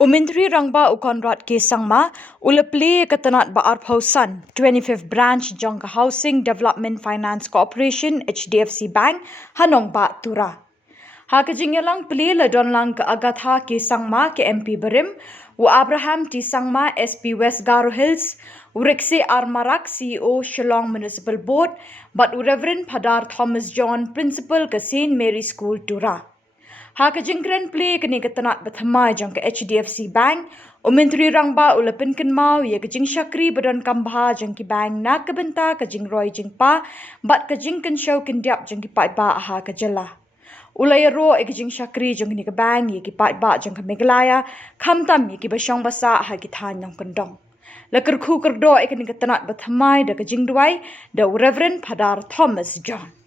Umintri rangba ukonrat ke sangma uleple katanat ba arphausan 25th branch Jongka Housing Development Finance Corporation HDFC Bank hanong ba tura. Hakajingyalang ple ladonlang ke agatha ke sangma ke MP Berim u Abraham ti sangma SP West Garo Hills Urekse Armarak CEO Shillong Municipal Board but u Reverend Padar Thomas John Principal ke St Mary School tura. Hakajingkren ple kini ketanat bathamai jang ke HDFC Bank umintri rangba ulapin kenmau ye kajing syakri badan kambha jang ki bank na kebenta kajing roy jing pa bat kajing kenshow kendiap jang ki pai ba aha kajala ulaya ro e kajing syakri jang ni ke bank ye ki pai ba jang ke Meghalaya khamtam ye ki basyong basa ha ki than yang kendong lakar khu kerdo e kini ketanat bathamai da kajing duai da Reverend Padar Thomas John.